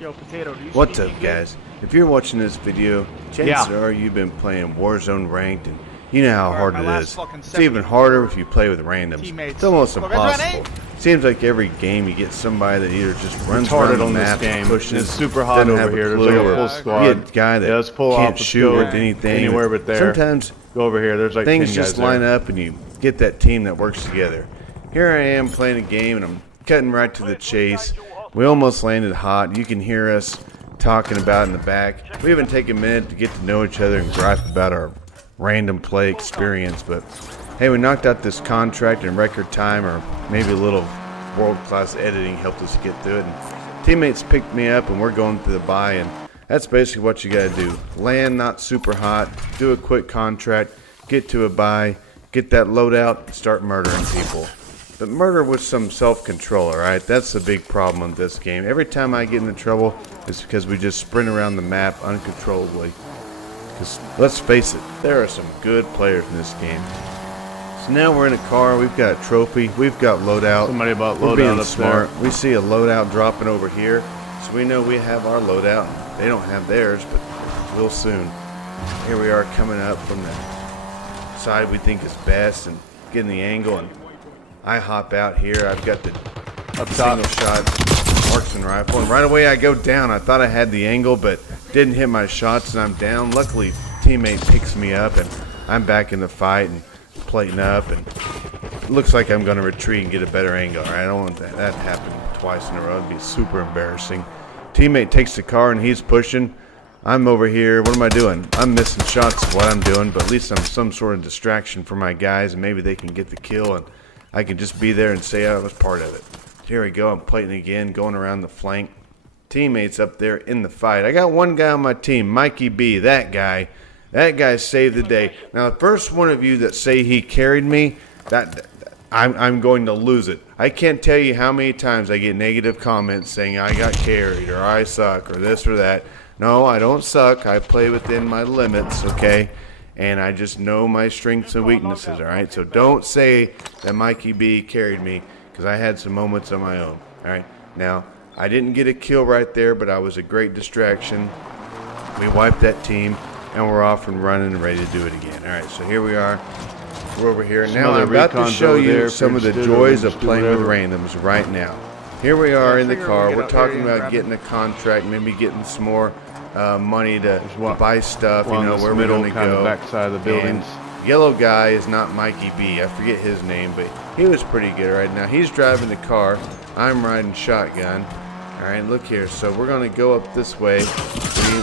Yo, Potato, do you What's speak up, English? guys? If you're watching this video, chances are you've been playing Warzone Ranked, and you know how hard my it last is. fucking It's even harder if you play with randoms. Teammates. It's almost Look, that's impossible. right, Seems like every game you get somebody that either just runs Retarded around the on this map, game. pushes, It's super hot doesn't over have a here. There's clue, like a or full you squad. get a guy that Yeah, let's pull can't off. Let's shoot go with anything. anywhere but there. Sometimes Go over here. There's like things 10 just guys line there. up and you get that team that works together. Here I am playing a game and I'm cutting right to the chase. We almost landed hot. You can hear us talking about in the back. We even take a minute to get to know each other and gripe about our random play experience, but hey, we knocked out this contract in record time, or maybe a little world-class editing helped us get through it, and teammates picked me up and we're going through the buy, and that's basically what you gotta do. Land not super hot, do a quick contract, get to a buy, get that loadout, and start murdering people. But murder with some self-control, alright? That's the big problem in this game. Every time I get into trouble, it's because we just sprint around the map uncontrollably. Because, let's face it, there are some good players in this game. So now we're in a car, we've got a trophy, we've got loadout. Somebody bought We're loadout being up smart. there. We see a loadout dropping over here, so we know we have our loadout. They don't have theirs, but we'll soon. Here we are coming up from the side we think is best and getting the angle, and I hop out here. I've got the single shot marksman rifle, and right away I go down. I thought I had the angle, but didn't hit my shots, and I'm down. Luckily, teammate picks me up, and I'm back in the fight and plating up, and it looks like I'm going to retreat and get a better angle. All right, I don't want that to happen twice in a row. It'd be super embarrassing. Teammate takes the car, and he's pushing. I'm over here. What am I doing? I'm missing shots of what I'm doing, but at least I'm some sort of distraction for my guys, and maybe they can get the kill, and I can just be there and say I was part of it. Here we go. I'm plating again, going around the flank. Teammates up there in the fight. I got one guy on my team, Mikey B. That guy saved the day. Now, the first one of you that say he carried me, I'm going to lose it. I can't tell you how many times I get negative comments saying I got carried or I suck or this or that. No, I don't suck. I play within my limits, okay? And I just know my strengths and weaknesses, all right? So don't say that Mikey B carried me, because I had some moments of my own, all right? Now, I didn't get a kill right there, but I was a great distraction. We wiped that team, and we're off and running and ready to do it again. All right, so here we are. We're over here. Now I'm about to show you some of the joys of playing with randoms right now. Here we are in the car. We're talking about getting a contract, maybe getting some more money to buy stuff, you know, where we're going to go. Backside of the buildings. And yellow guy is not Mikey B. I forget his name, but he was pretty good right now. He's driving the car. I'm riding shotgun. All right, look here. So we're going to go up this way.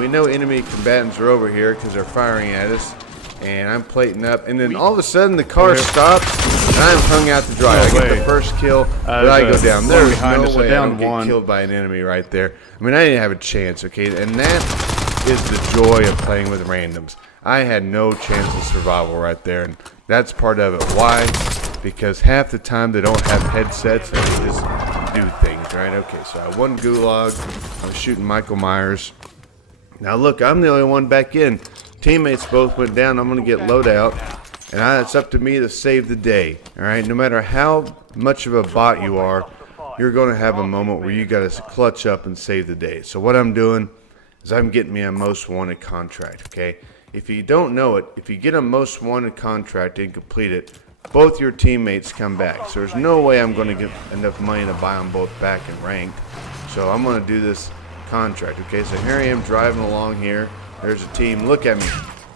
We know enemy combatants are over here because they're firing at us. And I'm plating up. And then all of a sudden the car stops. And I'm hung out to dry. I get the first kill, but I go down. There's no way I don't get killed by an enemy right there. I mean, I didn't have a chance, okay? And that is the joy of playing with randoms. I had no chance of survival right there. And that's part of it. Why? Because half the time they don't have headsets and they just do things, right? Okay, so I won Gulag. I was shooting Michael Myers. Now look, I'm the only one back in. Teammates both went down. I'm going to get loadout. And it's up to me to save the day, all right? No matter how much of a bot you are, you're going to have a moment where you got to clutch up and save the day. So what I'm doing is I'm getting me a most wanted contract, okay? If you don't know it, if you get a most wanted contract and complete it, both your teammates come back. So there's no way I'm going to get enough money to buy them both back in ranked. So I'm going to do this contract, okay? So here I am driving along here. There's a team. Look at me.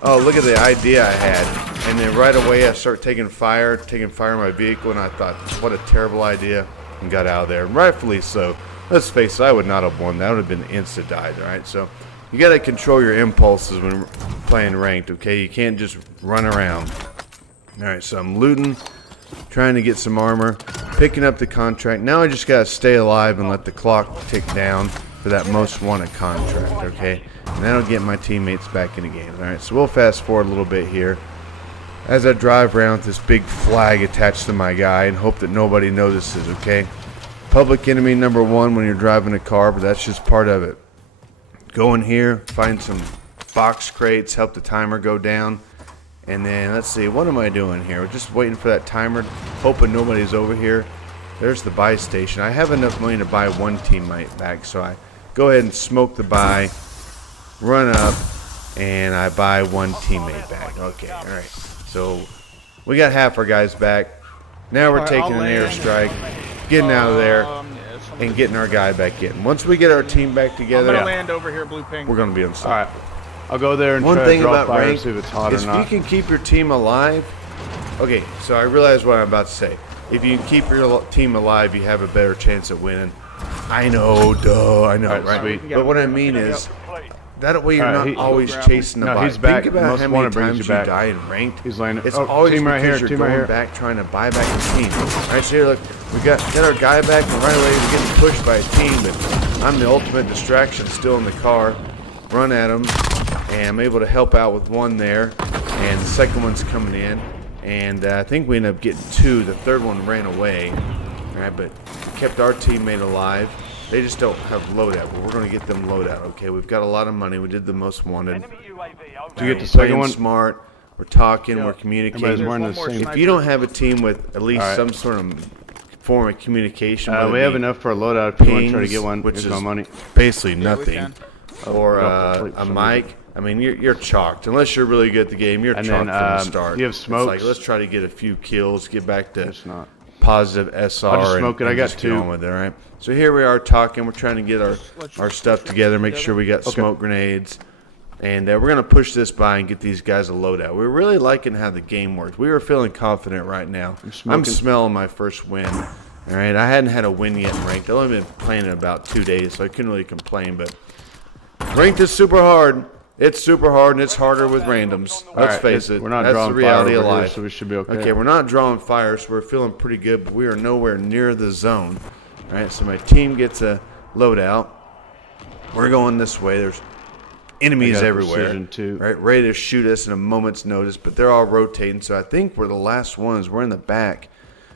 Oh, look at the idea I had. And then right away I start taking fire in my vehicle, and I thought, what a terrible idea, and got out of there. Rightfully so. Let's face it, I would not have won. That would have been insta-died, all right? So you got to control your impulses when playing ranked, okay? You can't just run around. All right, so I'm looting, trying to get some armor, picking up the contract. Now I just got to stay alive and let the clock tick down for that most wanted contract, okay? And that'll get my teammates back in the game. All right, so we'll fast forward a little bit here. As I drive around with this big flag attached to my guy and hope that nobody notices, okay? Public enemy number one when you're driving a car, but that's just part of it. Go in here, find some box crates, help the timer go down. And then, let's see, what am I doing here? We're just waiting for that timer, hoping nobody's over here. There's the buy station. I have enough money to buy one teammate back, so I go ahead and smoke the buy, run up, and I buy one teammate back. Okay, all right. So we got half our guys back. Now we're taking an airstrike, getting out of there, and getting our guy back in. Once we get our team back together, I'm gonna land over here, blue ping. we're gonna be on site. All right, I'll go there and one try thing to draw about fire and ranked see if it's hot is or if you not. can keep your team alive. Okay, so I realize what I'm about to say. If you can keep your team alive, you have a better chance of winning. I know, duh, I know, right? Sweet. But what I mean is, that way you're not always chasing the No, buy. he's back. Think about Most how wanted many brings times you you back. die in ranked. He's landing. It's Oh, always team right because here, you're team right going here. back trying to buy back your team. All right, so here, look, we got our guy back, and right away we're getting pushed by a team, but I'm the ultimate distraction still in the car. Run at him, and I'm able to help out with one there, and the second one's coming in, and I think we ended up getting two. The third one ran away, all right, but kept our teammate alive. They just don't have loadout, but we're going to get them loadout, okay? We've got a lot of money. We did the most wanted. Did you get the second Playing one? smart. We're talking. We're communicating. Everybody's wearing the same. If you don't have a team with at least some sort of form of communication, We have enough for a loadout if you want to try to get one. which Here's is my money. basically we nothing, can. or Drop the plate a for mic. I mean, you're chalked. Unless you're really good at the game, you're And chalked then, from the start. you have It's smokes? like, let's try to get a few kills, get back to It's not. positive SR. I'll just smoke it. I got just get two. on with it, all right? So here we are talking. We're trying to get our stuff together, make sure we got smoke grenades. And we're going to push this by and get these guys a loadout. We're really liking how the game works. We were feeling confident right now. I'm smelling my first win. All right, I hadn't had a win yet in ranked. I've only been playing it about 2 days, so I couldn't really complain. But ranked is super hard. It's super hard, and it's harder with randoms. Let's face it. We're not That's drawing the reality fire of over here, life. so we should be okay. Okay, we're not drawing fire, so we're feeling pretty good, but we are nowhere near the zone. All right, so my team gets a loadout. We're going this way. There's enemies everywhere, precision, too. right? Ready to shoot us in a moment's notice, but they're all rotating. So I think we're the last ones. We're in the back,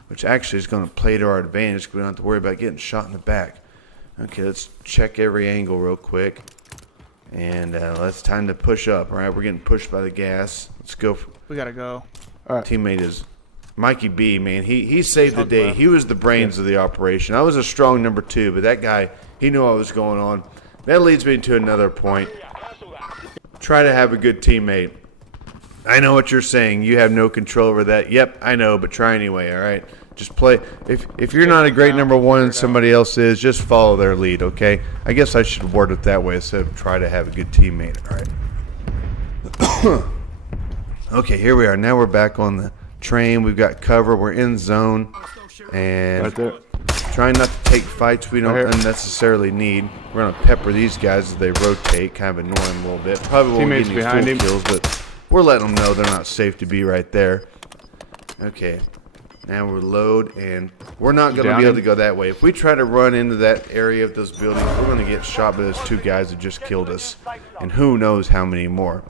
which actually is going to play to our advantage because we don't have to worry about getting shot in the back. Okay, let's check every angle real quick. And it's time to push up. All right, we're getting pushed by the gas. Let's go. We gotta go. All right. Teammate is Mikey B, man. He saved the day. He was the brains of the operation. I was a strong number 2, but that guy, he knew what was going on. That leads me to another point. Try to have a good teammate. I know what you're saying. You have no control over that. Yep, I know, but try anyway, all right? Just play. If you're not a great number 1 and somebody else is, just follow their lead, okay? I guess I should word it that way instead of try to have a good teammate, all right? Okay, here we are. Now we're back on the train. We've got cover. We're in zone. And Right there. trying not to take fights we don't unnecessarily need. We're going to pepper these guys as they rotate, kind of annoy them a little bit. Probably won't Teammates get any behind full him. kills, but we're letting them know they're not safe to be right there. Okay, now we're load, and we're not going to be able to go that way. If we try to run into that area of those buildings, we're going to get shot by those 2 guys that just killed us, and who knows how many more.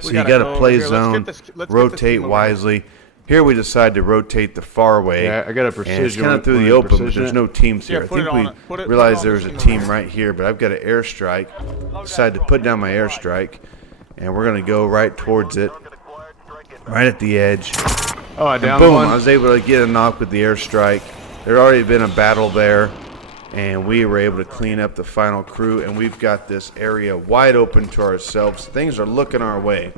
So you got to play zone, rotate wisely. Here we decide to rotate the far way. Yeah, I got a And precision. it's kind of through the open, but there's no teams here. Yeah, I put it on think it. Put we it realized on there the was a single team right here, but I've got an airstrike. Decided to put down my airstrike, and we're going to go right towards it, right at the edge. Oh, I downed Boom, one. I was able to get a knock with the airstrike. There had already been a battle there, and we were able to clean up the final crew, and we've got this area wide open to ourselves. Things are looking our way.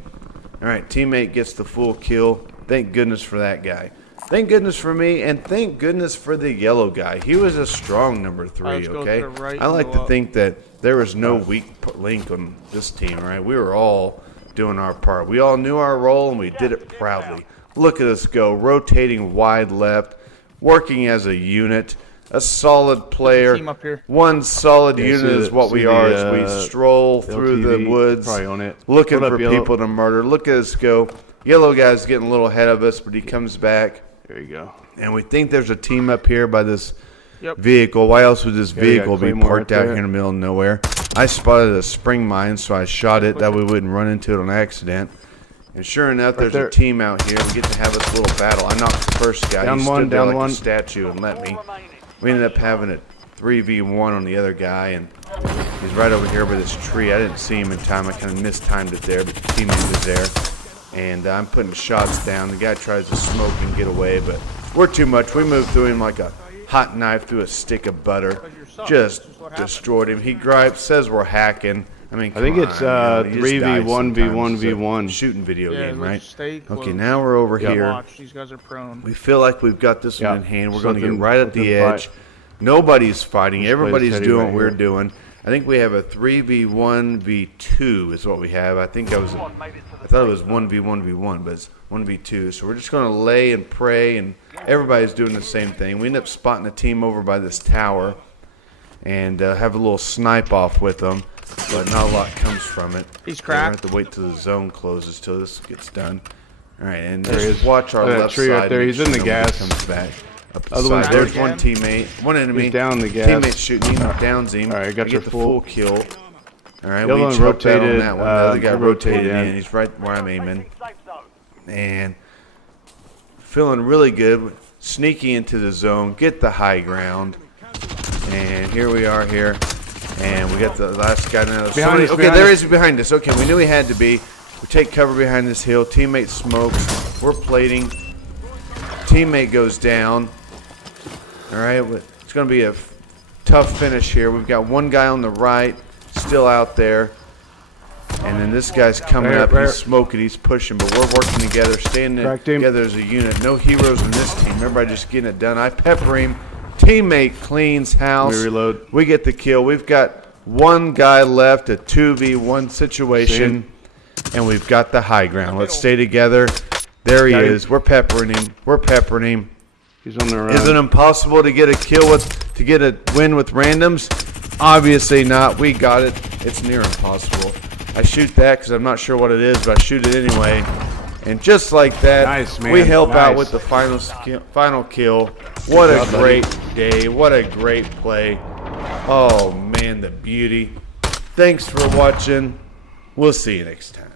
All right, teammate gets the full kill. Thank goodness for that guy. Thank goodness for me, and thank goodness for the yellow guy. He was a strong number 3, Let's go okay? to the right I like and to go up. think that there was no weak link on this team, right? We were all doing our part. We all knew our role, and we did it proudly. Look at us go, rotating wide left, working as a unit, a solid player. Team up here. One solid unit see is what see we the, are as we stroll through the LTV, woods, probably on it. looking What up, for Yellow? people to murder. Look at us go. Yellow guy's getting a little ahead of us, but he comes back. There you go. And we think there's a team up here by this Yep. vehicle. Why else would this Yeah, we got vehicle be Claymore parked right out there. here in the middle of nowhere? I spotted a spring mine, so I shot it. That way we wouldn't run into it on accident. And sure enough, there's there. a team out here. We get to have this little battle. I knocked the first guy. Down He one, stood there down like one. a statue and let me. We ended up having a 3v1 on the other guy, and he's right over here by this tree. I didn't see him in time. I kind of mistimed it there, but the teammate was there. And I'm putting shots down. The guy tries to smoke and get away, but we're too much. We moved through him like a hot knife through a stick of butter. sucks. just That's what happens. destroyed him. He gripes, says we're hacking. I mean, I think it's you just 3v1v1v1 shooting video Yeah, game, let's right? stay close. Okay, now we're over Yeah. here. Watch, these guys are prone. We feel like we've got this one Yeah. in hand. We're going to get Something- right at the something edge. fight. Nobody's fighting. Let's play Everybody's steady doing right what we're here. doing. I think we have a 3v1v2 is what we have. I thought it was 1v1v1, but it's 1v2. So we're just going to lay and pray, and everybody's doing the same thing. We end up spotting a team over by this tower and have a little snipe off with them, but not a lot comes from it. He's We're going to cracked. have to wait till the zone closes till this gets done. All right, and There he just is. watch our Look at that left tree side. right there. make He's in the nobody gas. comes back. Up the Other side. one's There's dead. one teammate, one enemy. He's down the gas. Teammate's shooting him, downs him. All right, got I your get the full- full kill. All right, The other we one each helped out on rotated, that one. The other guy he rotated rotated in. in. He's right where I'm aiming. And feeling really good. Sneaky into the zone. Get the high ground. And here we are here. And we got the last guy now. Behind us, Okay, behind there us. he is behind us. Okay, we knew he had to be. We take cover behind this hill. Teammate smokes. We're plating. Teammate goes down. All right, it's going to be a tough finish here. We've got one guy on the right still out there. And then this guy's coming up. He's smoking. He's pushing. But we're working together, standing Cracked him. together as a unit. No heroes in this team. Everybody just getting it done. I pepper him. Teammate cleans house. We reload. We get the kill. We've got one guy left, a 2v1 situation. And we've got the high ground. Let's stay together. There he Got him. is. We're peppering him. We're peppering him. He's on the run. Is it impossible to get a kill to get a win with randoms? Obviously not. We got it. It's near impossible. I shoot that because I'm not sure what it is, but I shoot it anyway. And just like that, Nice, man. we help out Nice. with the final kill. What a job, buddy. great day. What a great play. Oh, man, the beauty. Thanks for watching. We'll see you next time.